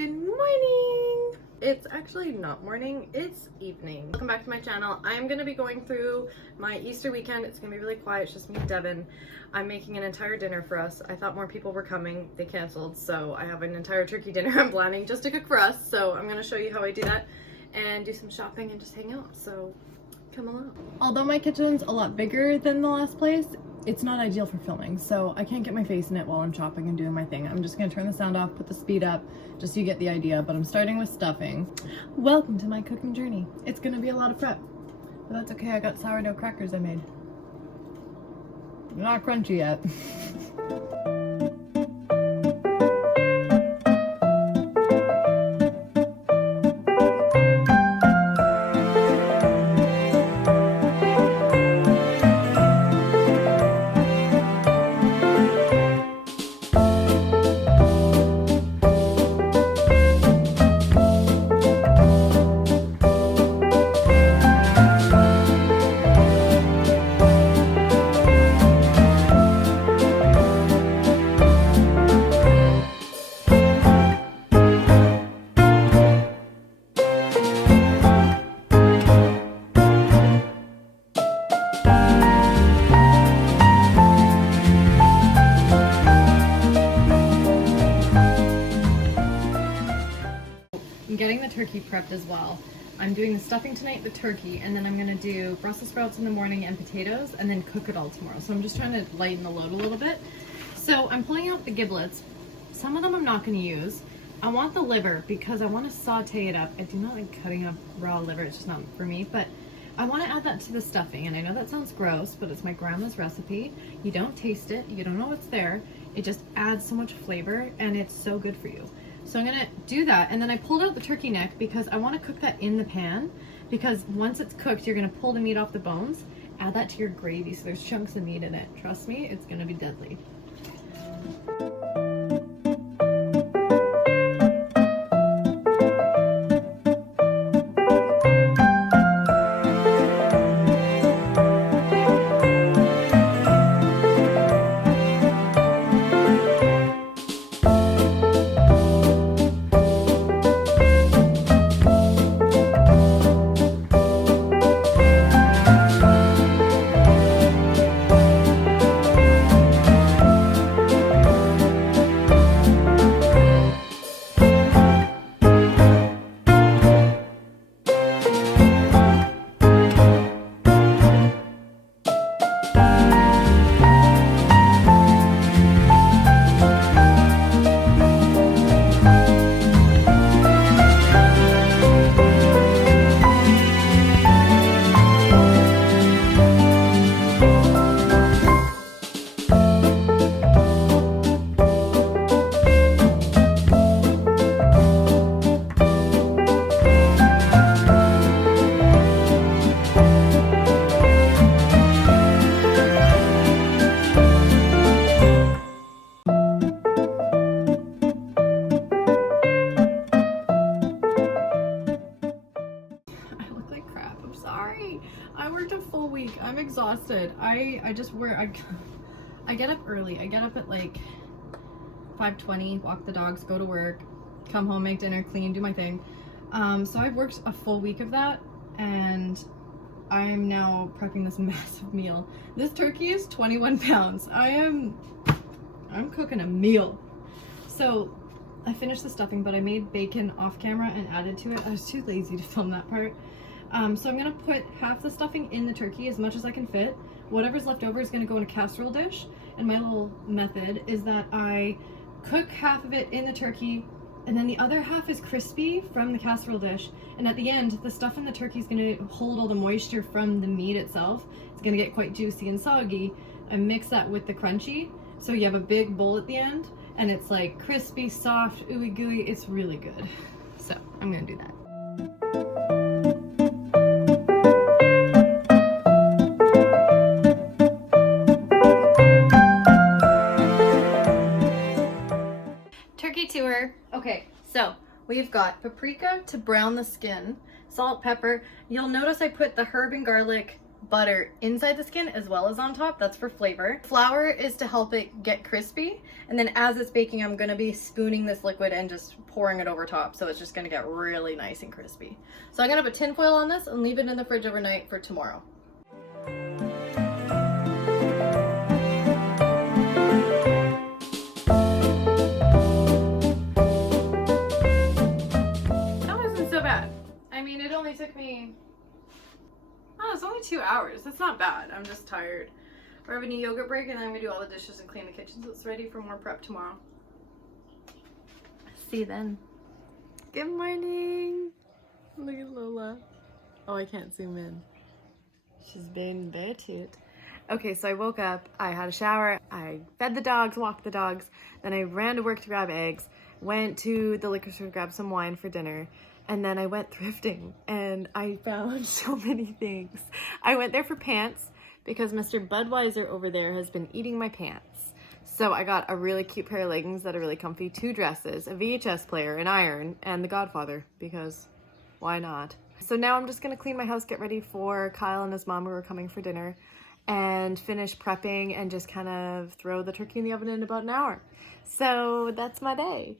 Good morning! It's actually not morning, it's evening. Welcome back to my channel. I'm gonna be going through my Easter weekend. It's gonna be really quiet, it's just me and Devin. I'm making an entire dinner for us. I thought more people were coming, they canceled, so I have an entire turkey dinner I'm planning just to cook for us. So I'm gonna show you how I do that and do some shopping and just hang out, so come along. Although my kitchen's a lot bigger than the last place, it's not ideal for filming, so I can't get my face in it while I'm shopping and doing my thing. I'm just gonna turn the sound off, put the speed up, just so you get the idea, but I'm starting with stuffing. Welcome to my cooking journey. It's gonna be a lot of prep, but that's okay. I got sourdough crackers I made. They're not crunchy yet. I'm getting the turkey prepped as well. I'm doing the stuffing tonight, the turkey, and then I'm gonna do Brussels sprouts in the morning and potatoes and then cook it all tomorrow. So I'm just trying to lighten the load a little bit. So I'm pulling out the giblets. Some of them I'm not gonna use. I want the liver because I want to saute it up. I do not like cutting up raw liver, it's just not for me, but I want to add that to the stuffing. And I know that sounds gross, but it's my grandma's recipe. You don't taste it, you don't know what's there. It just adds so much flavor and it's so good for you. So I'm gonna do that, and then I pulled out the turkey neck because I want to cook that in the pan, because once it's cooked you're gonna pull the meat off the bones, add that to your gravy so there's chunks of meat in it. Trust me, it's gonna be deadly. I worked a full week. I'm exhausted. I get up early. I get up at like 5:20, walk the dogs, go to work, come home, make dinner, clean, do my thing. So I've worked a full week of that, and I'm now prepping this massive meal. This turkey is 21 pounds. I'm cooking a meal. So I finished the stuffing, but I made bacon off camera and added to it. I was too lazy to film that part. So I'm gonna put half the stuffing in the turkey, as much as I can fit. Whatever's left over is gonna go in a casserole dish. And my little method is that I cook half of it in the turkey, and then the other half is crispy from the casserole dish. And at the end, the stuff in the turkey is gonna hold all the moisture from the meat itself. It's gonna get quite juicy and soggy. I mix that with the crunchy, so you have a big bowl at the end, and it's like crispy, soft, ooey gooey. It's really good. So I'm gonna do that. Tour. Okay, so we've got paprika to brown the skin, salt, pepper. You'll notice I put the herb and garlic butter inside the skin as well as on top. That's for flavor. Flour is to help it get crispy. And then as it's baking, I'm gonna be spooning this liquid and just pouring it over top. So it's just gonna get really nice and crispy. So I'm gonna put tin foil on this and leave it in the fridge overnight for tomorrow. That wasn't so bad. I mean, it only took me, oh, it's only 2 hours. That's not bad. I'm just tired. We're having a yogurt break and then I'm gonna do all the dishes and clean the kitchen so it's ready for more prep tomorrow. See you then. Good morning. Look at Lola. Oh, I can't zoom in. She's being very cute. Okay, so I woke up, I had a shower, I fed the dogs, walked the dogs, then I ran to work to grab eggs, went to the liquor store to grab some wine for dinner, and then I went thrifting and I found so many things. I went there for pants because Mr. Budweiser over there has been eating my pants. So I got a really cute pair of leggings that are really comfy, 2 dresses, a VHS player, an iron, and The Godfather, because why not? So now I'm just gonna clean my house, get ready for Kyle and his mom who are coming for dinner, and finish prepping and just kind of throw the turkey in the oven in about an hour. So that's my day.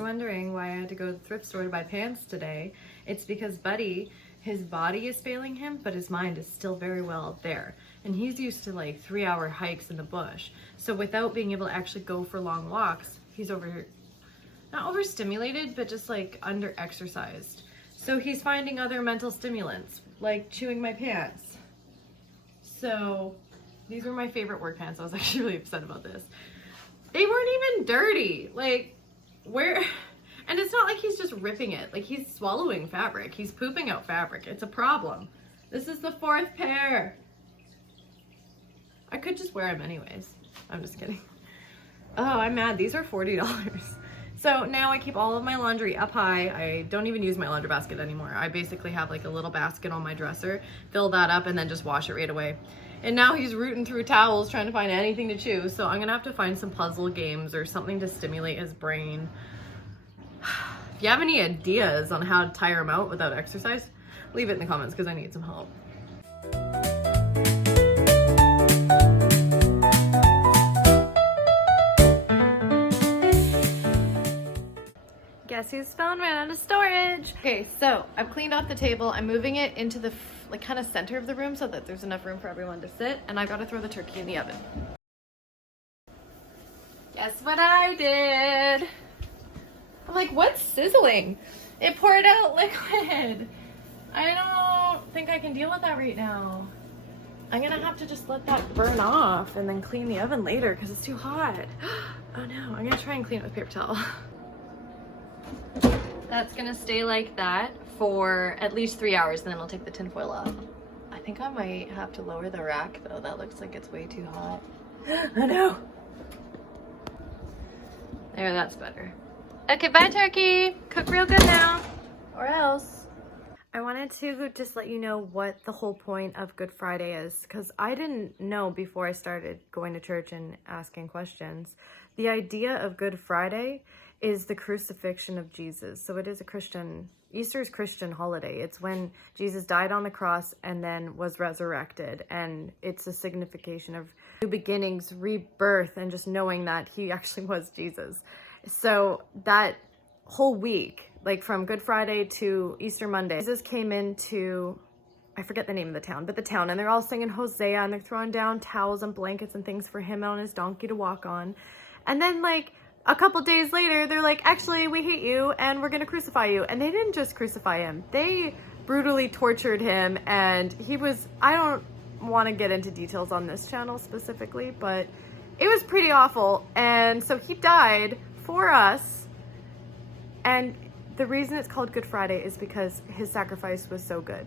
Wondering why I had to go to the thrift store to buy pants today. It's because Buddy, his body is failing him, but his mind is still very well there. And he's used to like 3-hour hikes in the bush. So without being able to actually go for long walks, he's not overstimulated, but just like under-exercised. So he's finding other mental stimulants, like chewing my pants. So these were my favorite work pants. I was actually really upset about this. They weren't even dirty. Like, where? And it's not like he's just ripping it. Like, he's swallowing fabric. He's pooping out fabric. It's a problem. This is the 4th pair. I could just wear them anyways. I'm just kidding. Oh, I'm mad. These are $40. So now I keep all of my laundry up high. I don't even use my laundry basket anymore. I basically have like a little basket on my dresser, fill that up, and then just wash it right away. And now he's rooting through towels trying to find anything to chew. So I'm gonna have to find some puzzle games or something to stimulate his brain. If you have any ideas on how to tire him out without exercise, leave it in the comments because I need some help. Guess whose phone ran out of storage? Okay, so I've cleaned off the table. I'm moving it into the like kind of center of the room so that there's enough room for everyone to sit, and I gotta throw the turkey in the oven. Guess what I did? I'm like, what's sizzling? It poured out liquid. I don't think I can deal with that right now. I'm gonna have to just let that burn off and then clean the oven later because it's too hot. Oh no, I'm gonna try and clean it with paper towel. That's gonna stay like that for at least 3 hours and then I'll take the tin foil off. I think I might have to lower the rack though. That looks like it's way too hot. Oh no. There, that's better. Okay, bye turkey. Cook real good now, or else. I wanted to just let you know what the whole point of Good Friday is, because I didn't know before I started going to church and asking questions. The idea of Good Friday is the crucifixion of Jesus. So it is a Christian, Easter's Christian holiday. It's when Jesus died on the cross and then was resurrected. And it's a signification of new beginnings, rebirth, and just knowing that he actually was Jesus. So that whole week, like from Good Friday to Easter Monday, Jesus came into, I forget the name of the town, but the town, and they're all singing Hosea, and they're throwing down towels and blankets and things for him on his donkey to walk on. And then like a couple days later, they're like, actually, we hate you and we're gonna crucify you. And they didn't just crucify him. They brutally tortured him, and he was, I don't want to get into details on this channel specifically, but it was pretty awful. And so he died for us, and the reason it's called Good Friday is because his sacrifice was so good.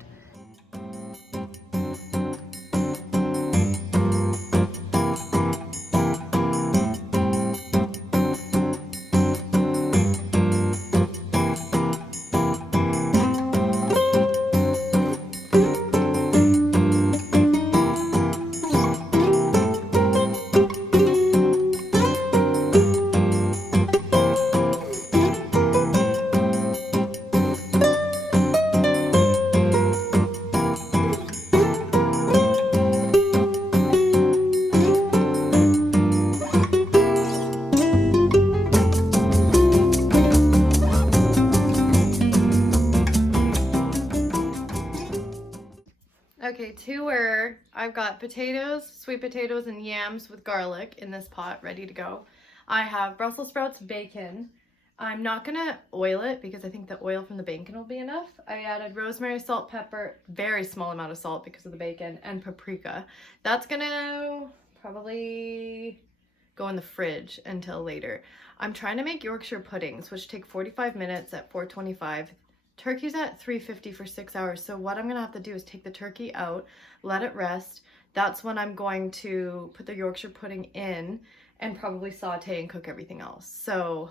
I've got potatoes, sweet potatoes and yams with garlic in this pot ready to go. I have Brussels sprouts, bacon. I'm not gonna oil it because I think the oil from the bacon will be enough. I added rosemary, salt, pepper, very small amount of salt because of the bacon, and paprika. That's gonna probably go in the fridge until later. I'm trying to make Yorkshire puddings, which take 45 minutes at 425. Turkey's at 350 for 6 hours. So what I'm gonna have to do is take the turkey out, let it rest. That's when I'm going to put the Yorkshire pudding in and probably saute and cook everything else. So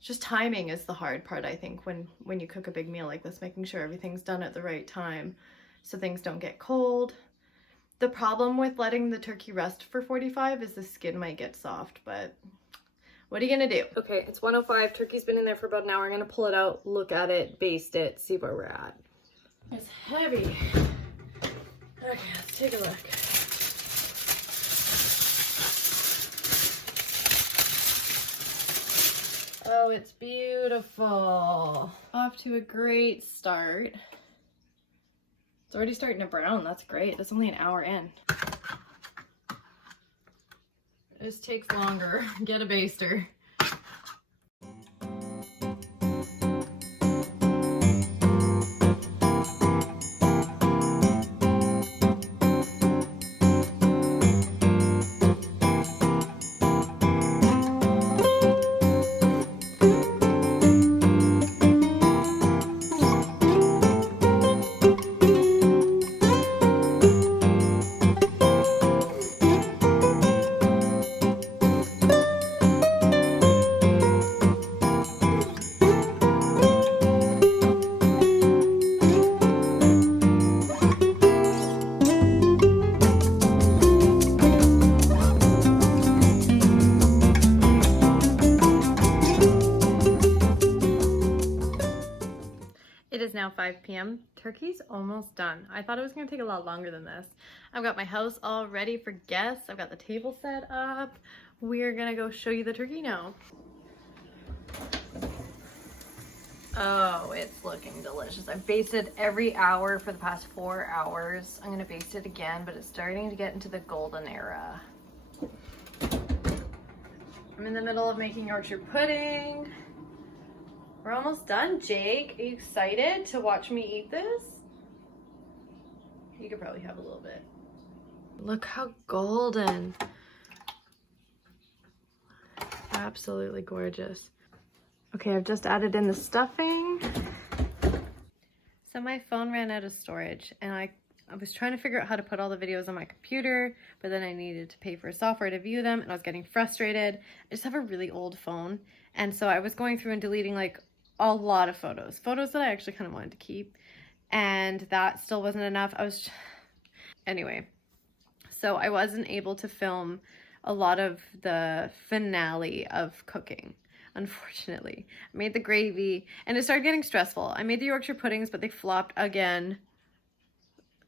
just timing is the hard part, I think, when you cook a big meal like this, making sure everything's done at the right time so things don't get cold. The problem with letting the turkey rest for 45 is the skin might get soft, but what are you gonna do? Okay, it's 1:05. Turkey's been in there for about an hour. I'm gonna pull it out, look at it, baste it, see where we're at. It's heavy. Okay, let's take a look. Oh, it's beautiful. Off to a great start. It's already starting to brown. That's great. That's only an hour in. This takes longer. Get a baster. It is now 5 p.m. Turkey's almost done. I thought it was gonna take a lot longer than this. I've got my house all ready for guests. I've got the table set up. We're gonna go show you the turkey now. Oh, it's looking delicious. I've basted every hour for the past 4 hours. I'm gonna baste it again, but it's starting to get into the golden era. I'm in the middle of making Yorkshire pudding. We're almost done, Jake. Are you excited to watch me eat this? You could probably have a little bit. Look how golden. Absolutely gorgeous. Okay, I've just added in the stuffing. So my phone ran out of storage and I was trying to figure out how to put all the videos on my computer, but then I needed to pay for software to view them and I was getting frustrated. I just have a really old phone. And so I was going through and deleting like a lot of photos that I actually kind of wanted to keep, and that still wasn't enough. Anyway, so I wasn't able to film a lot of the finale of cooking, unfortunately. I made the gravy and it started getting stressful. I made the Yorkshire puddings, but they flopped again.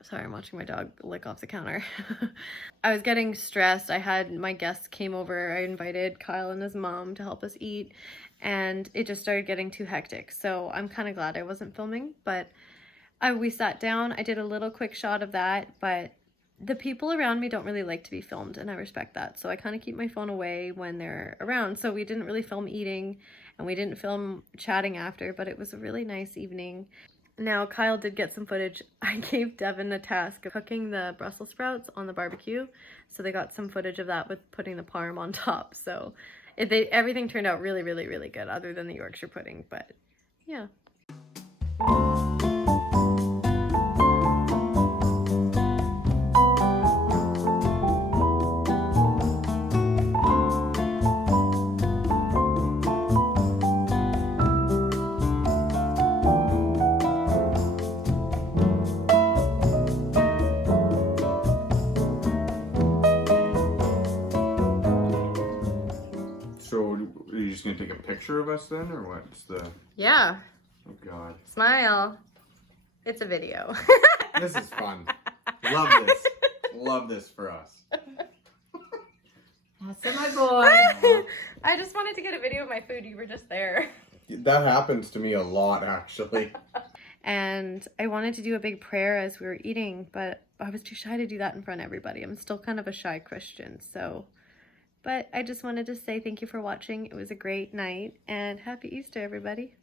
Sorry, I'm watching my dog lick off the counter. I was getting stressed. I had my guests came over. I invited Kyle and his mom to help us eat, and it just started getting too hectic. So I'm kind of glad I wasn't filming, but we sat down. I did a little quick shot of that, but the people around me don't really like to be filmed, and I respect that. So I kind of keep my phone away when they're around. So we didn't really film eating, and we didn't film chatting after, but it was a really nice evening. Now, Kyle did get some footage. I gave Devin a task of cooking the Brussels sprouts on the barbecue. So they got some footage of that with putting the parm on top. So everything turned out really, really, really good other than the Yorkshire pudding. But yeah. Are you just gonna take a picture of us then, or what's the? Yeah. Oh God. Smile. It's a video. This is fun. Love this. Love this for us. That's my boy. I just wanted to get a video of my food. You were just there. That happens to me a lot, actually. And I wanted to do a big prayer as we were eating, but I was too shy to do that in front of everybody. I'm still kind of a shy Christian, so. But I just wanted to say thank you for watching. It was a great night, and happy Easter, everybody.